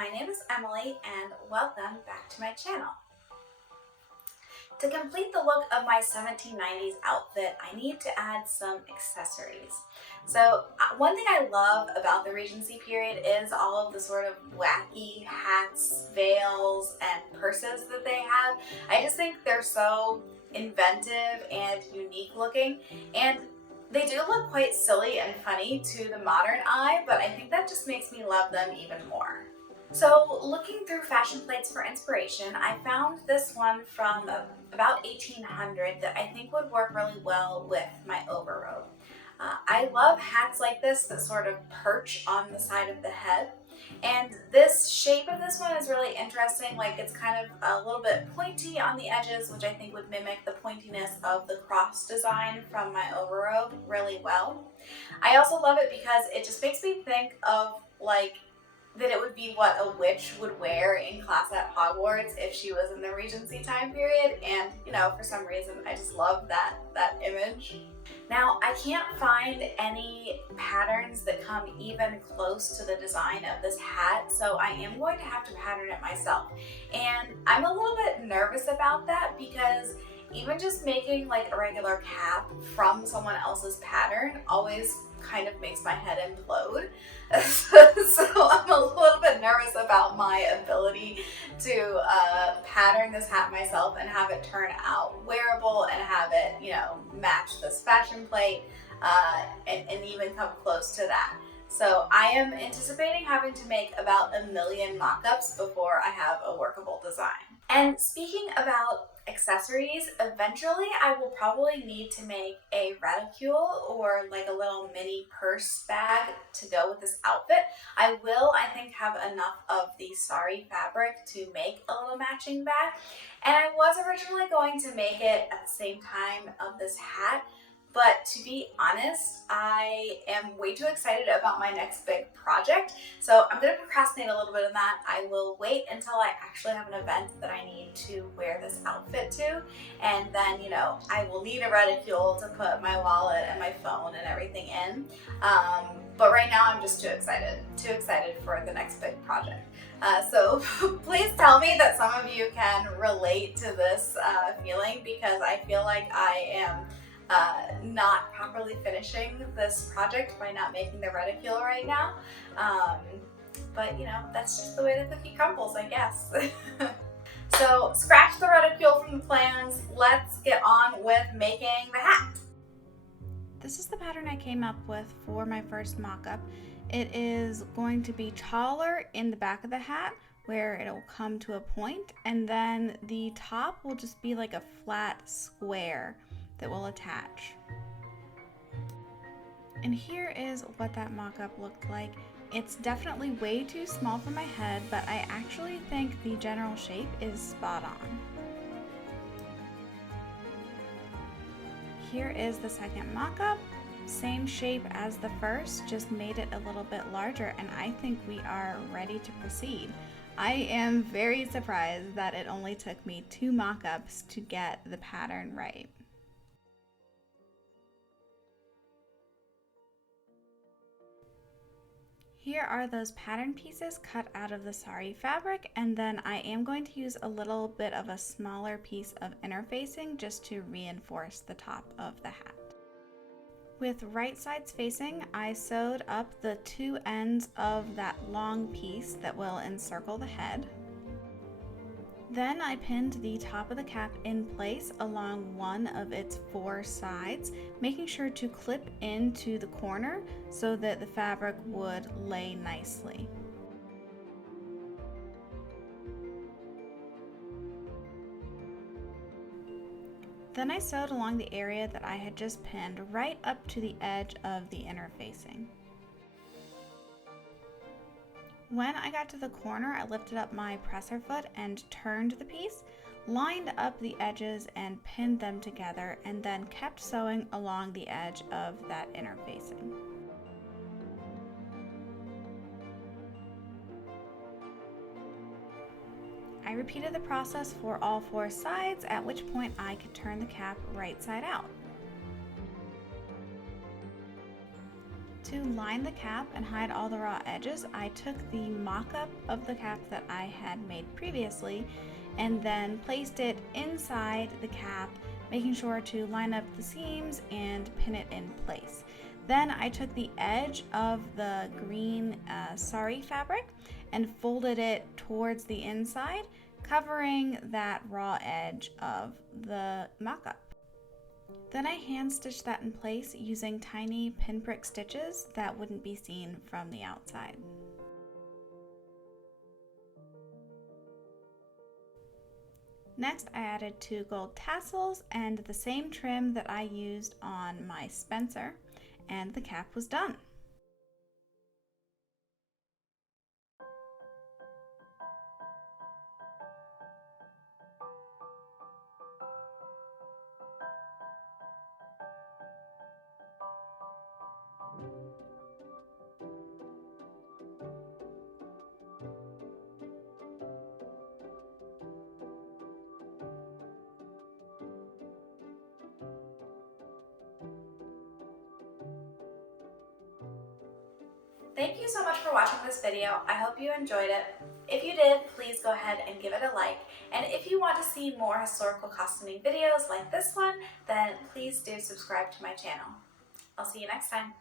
my name is Emily and welcome back to my channel. To complete the look of my 1790s outfit, I need to add some accessories. So one thing I love about the Regency period is all of the sort of wacky hats, veils, and purses that they have. I just think they're so inventive and unique looking, and they do look quite silly and funny to the modern eye, but I think that just makes me love them even more. So looking through fashion plates for inspiration, I found this one from about 1800 that I think would work really well with my overrobe. I love hats like this that sort of perch on the side of the head. And this shape of this one is really interesting. Like, it's kind of a little bit pointy on the edges, which I think would mimic the pointiness of the cross design from my overrobe really well. I also love it because it just makes me think of that it would be what a witch would wear in class at Hogwarts if she was in the Regency time period, and for some reason I just love that image. Now, I can't find any patterns that come even close to the design of this hat, so I am going to have to pattern it myself. And I'm a little bit nervous about that because even just making like a regular cap from someone else's pattern always kind of makes my head implode. So I'm a little bit nervous about my ability to pattern this hat myself and have it turn out wearable and have it, match this fashion plate and even come close to that. So I am anticipating having to make about 1 million mock-ups before I have a workable design. And speaking about accessories, eventually I will probably need to make a reticule or like a little mini purse bag to go with this outfit. I will, I think, have enough of the Saree fabric to make a little matching bag. And I was originally going to make it at the same time of this hat, but to be honest, I am way too excited about my next big project. So I'm going to procrastinate a little bit on that. I will wait until I actually have an event that I need to wear this outfit to. And then, I will need a reticule to put my wallet and my phone and everything in. But right now I'm just too excited for the next big project. So please tell me that some of you can relate to this feeling, because I feel like I am not properly finishing this project by not making the reticule right now. But that's just the way the cookie crumbles, I guess. So scratch the reticule from the plans. Let's get on with making the hat. This is the pattern I came up with for my first mock-up. It is going to be taller in the back of the hat where it'll come to a point, and then the top will just be like a flat square that will attach. And here is what that mock-up looked like. It's definitely way too small for my head, but I actually think the general shape is spot on. Here is the second mock-up. Same shape as the first, just made it a little bit larger, and I think we are ready to proceed. I am very surprised that it only took me 2 mock-ups to get the pattern right. Here are those pattern pieces cut out of the Saree fabric, and then I am going to use a little bit of a smaller piece of interfacing just to reinforce the top of the hat. With right sides facing, I sewed up the 2 ends of that long piece that will encircle the head. Then I pinned the top of the cap in place along one of its 4 sides, making sure to clip into the corner so that the fabric would lay nicely. Then I sewed along the area that I had just pinned right up to the edge of the interfacing. When I got to the corner, I lifted up my presser foot and turned the piece, lined up the edges and pinned them together, and then kept sewing along the edge of that interfacing. I repeated the process for all 4 sides, at which point I could turn the cap right side out. To line the cap and hide all the raw edges, I took the mock-up of the cap that I had made previously and then placed it inside the cap, making sure to line up the seams and pin it in place. Then I took the edge of the green Saree fabric and folded it towards the inside, covering that raw edge of the mock-up. Then I hand stitched that in place using tiny pinprick stitches that wouldn't be seen from the outside. Next, I added 2 gold tassels and the same trim that I used on my Spencer, and the cap was done. Thank you so much for watching this video. I hope you enjoyed it. If you did, please go ahead and give it a like. And if you want to see more historical costuming videos like this one, then please do subscribe to my channel. I'll see you next time.